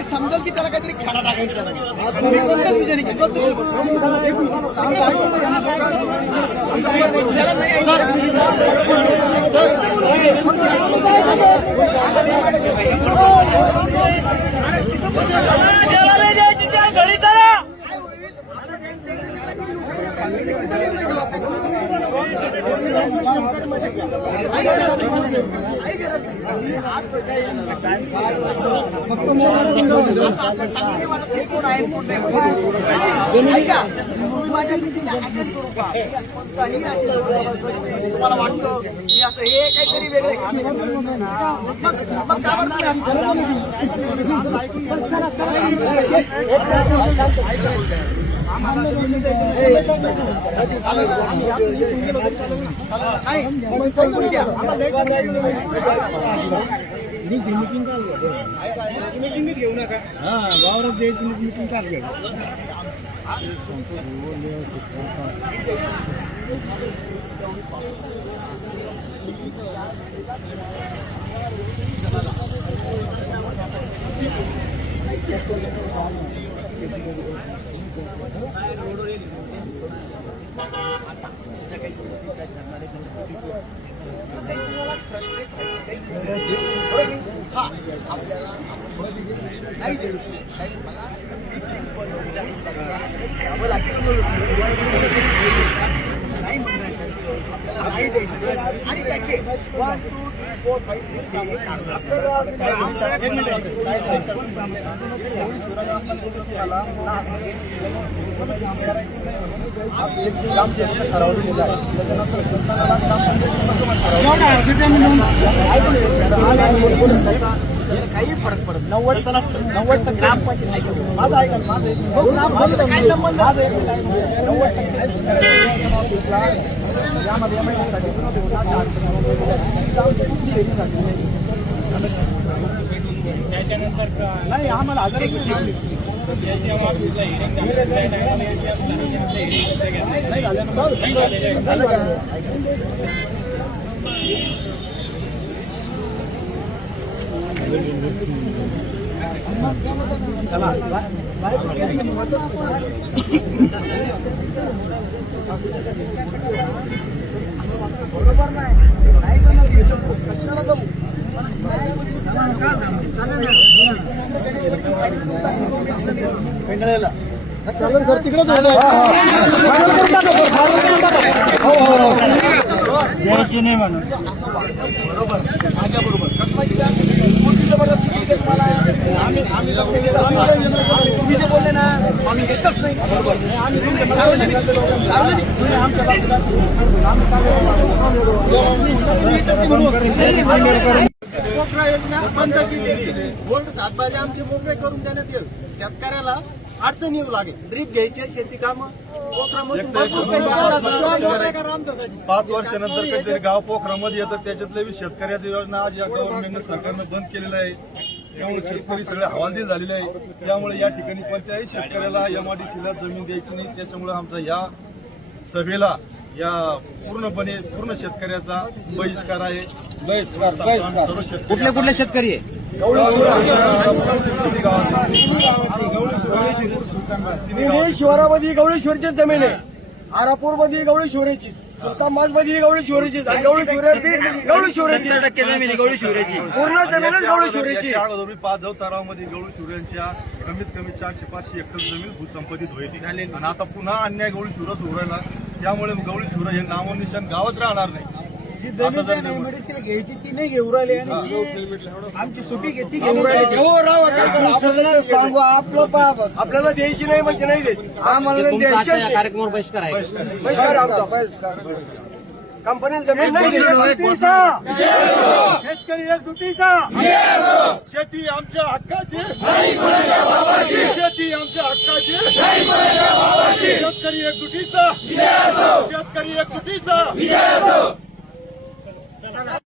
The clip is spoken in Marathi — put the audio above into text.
ती समजेल की त्याला काहीतरी खेळा टाकायचा नाही. कोणत्याच विचारी की घरी तर तुम्हाला वाटतं की असं हे काहीतरी वेगळे मग मीटिंग घेऊ नका. हा वावरात द्यायची मीटिंग चालू घ्या. आणि त्याचे 1 2 3 4 5 6 काही फरक पडत 90 नसतं. 90% ग्रामपंचायत माझं ऐका माझं काय संबंध 90% नाही आम्हाला बरोबर नाही कशाला जाऊ चालेल सर तिकडे द्यायची नाही म्हणून बरोबर माझ्या बरोबर तुम्ही जे बोलले ना आम्ही घेतच नाही. बरोबर मोकळा योजना बंद केली. बोर्ड सातबाजी आमचे मोकळे करून देण्यात येईल. शेतकऱ्याला अडचण येऊ लागेल. ड्रीप घ्यायची शेती कामं 5 वर्षानंतर काहीतरी गाव पोखरामध्ये येतं. त्याच्यातल्या शेतकऱ्याची योजना आज या गव्हर्नमेंट सरकारनं बंद केलेलं आहे. त्यामुळे शेतकरी सगळे हवालदिल झालेले आहे. त्यामुळे या ठिकाणी कोणत्याही शेतकऱ्याला एमआयडीसीला जमीन द्यायची नाही. त्याच्यामुळे आमचा या सभेला या पूर्ण शेतकऱ्याचा बहिष्कार आहे. कुठले कुठले शेतकरी आहे? शिवारामध्ये गवळेश्वरचीच जमीन आहे. आरापूरमध्ये गवळेश्वरीची, सुलतानबादमध्ये गवळेश्वरीची, गवळेश्वरीची पूर्ण जमीनच गवळेश्वरीची. 5 तलावामध्ये गवळेश्वऱ्यांच्या कमीत कमी 400-500 हेक्टर जमीन भूसंपादित होईल आणि आता पुन्हा अन्याय गवळेश्वरच उरायला. त्यामुळे गवळेश्वर हे नामोनिशान गावच राहणार नाही. जी जमीन मेडिसिन घ्यायची ती नाही घेऊ राहिली आणि आमची सुटी घेती घेऊ राहिली. सांगू आपल्याला द्यायची नाही म्हणजे नाही द्यायची. आम्हाला कार्यक्रमावर बहिष्कार आहे. कंपनीला जमीन नाही शेतकरी एकजुटीचा शेती आमच्या हक्काची शेती आमच्या हक्काची शेतकरी एकजुटीचा शेतकरी एकजुटीचा